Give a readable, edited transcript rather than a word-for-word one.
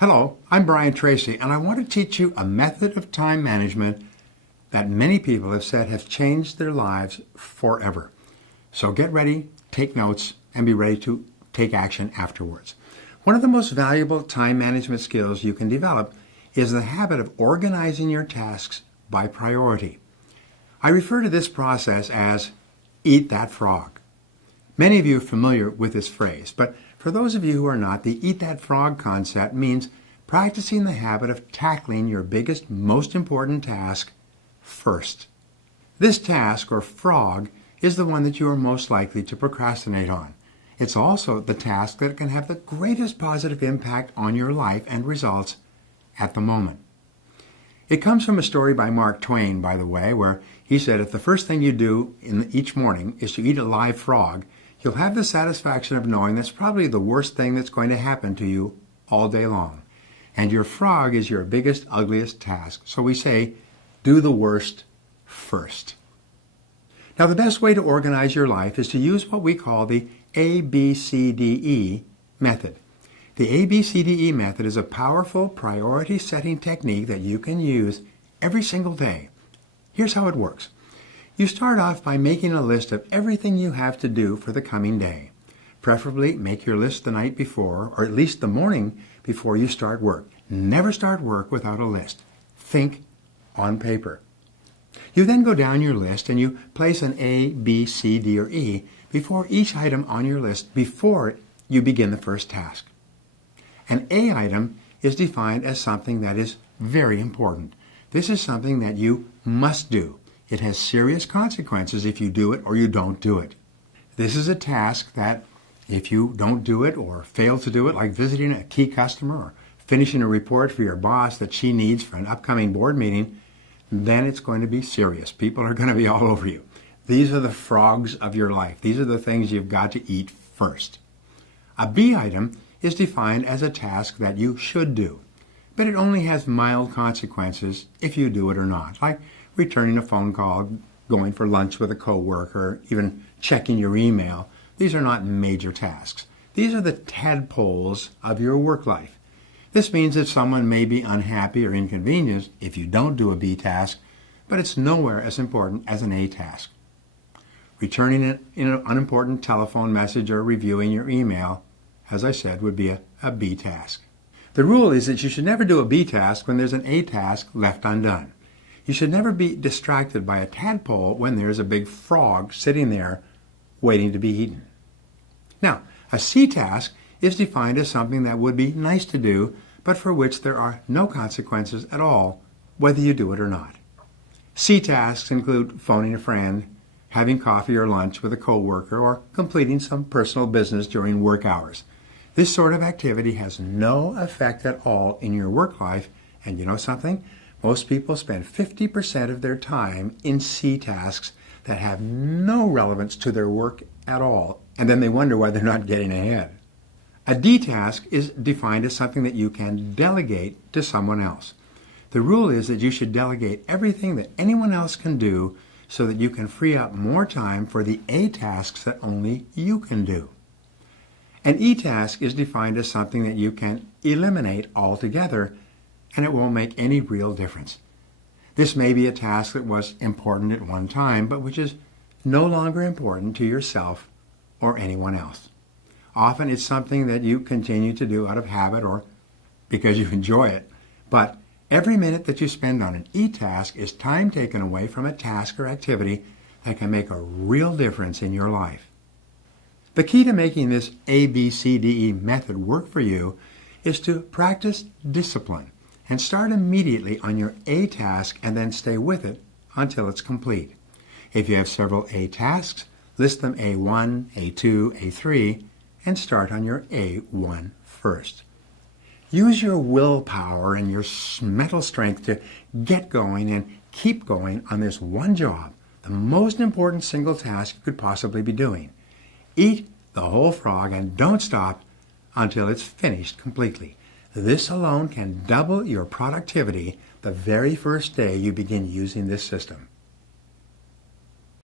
Hello, I'm Brian Trecey, and I want to teach you a method of time management that many people have said has changed their lives forever. So get ready, take notes, and be ready to take action afterwards. One of the most valuable time management skills you can develop is the habit of organizing your tasks by priority. I refer to this process as eat that frog. Many of you are familiar with this phrase, but for those of you who are not, the eat that frog concept means practicing the habit of tackling your biggest, most important task first. This task, or frog, is the one that you are most likely to procrastinate on. It's also the task that can have the greatest positive impact on your life and results at the moment. It comes from a story by Mark Twain, by the way, where he said if the first thing you do each morning is to eat a live frog, you'll have the satisfaction of knowing that's probably the worst thing that's going to happen to you all day long. And your frog is your biggest, ugliest task. So we say, do the worst first. Now, the best way to organize your life is to use what we call the ABCDE method. The ABCDE method is a powerful priority setting technique that you can use every single day. Here's how it works. You start off by making a list of everything you have to do for the coming day. Preferably make your list the night before, or at least the morning before you start work. Never start work without a list. Think on paper. You then go down your list and you place an A, B, C, D, or E before each item on your list before you begin the first task. An A item is defined as something that is very important. This is something that you must do. It has serious consequences if you do it or you don't do it. This is a task that if you don't do it or fail to do it, like visiting a key customer or finishing a report for your boss that she needs for an upcoming board meeting, then it's going to be serious. People are going to be all over you. These are the frogs of your life. These are the things you've got to eat first. A B item is defined as a task that you should do, but it only has mild consequences if you do it or not, like returning a phone call, going for lunch with a coworker, even checking your email. These are not major tasks. These are the tadpoles of your work life. This means that someone may be unhappy or inconvenienced if you don't do a B task, but it's nowhere as important as an A task. Returning an unimportant telephone message or reviewing your email, as I said, would be a B task. The rule is that you should never do a B task when there's an A task left undone. You should never be distracted by a tadpole when there's a big frog sitting there waiting to be eaten. Now, a C task is defined as something that would be nice to do, but for which there are no consequences at all, whether you do it or not. C tasks include phoning a friend, having coffee or lunch with a coworker, or completing some personal business during work hours. This sort of activity has no effect at all in your work life, and you know something? Most people spend 50% of their time in C tasks that have no relevance to their work at all, and then they wonder why they're not getting ahead. A D task is defined as something that you can delegate to someone else. The rule is that you should delegate everything that anyone else can do so that you can free up more time for the A tasks that only you can do. An E task is defined as something that you can eliminate altogether, and it won't make any real difference. This may be a task that was important at one time, but which is no longer important to yourself or anyone else. Often it's something that you continue to do out of habit or because you enjoy it, but every minute that you spend on an E task is time taken away from a task or activity that can make a real difference in your life. The key to making this ABCDE method work for you is to practice discipline and start immediately on your A task and then stay with it until it's complete. If you have several A tasks, list them A1, A2, A3, and start on your A1 first. Use your willpower and your mental strength to get going and keep going on this one job, the most important single task you could possibly be doing. Eat the whole frog and don't stop until it's finished completely. This alone can double your productivity the very first day you begin using this system.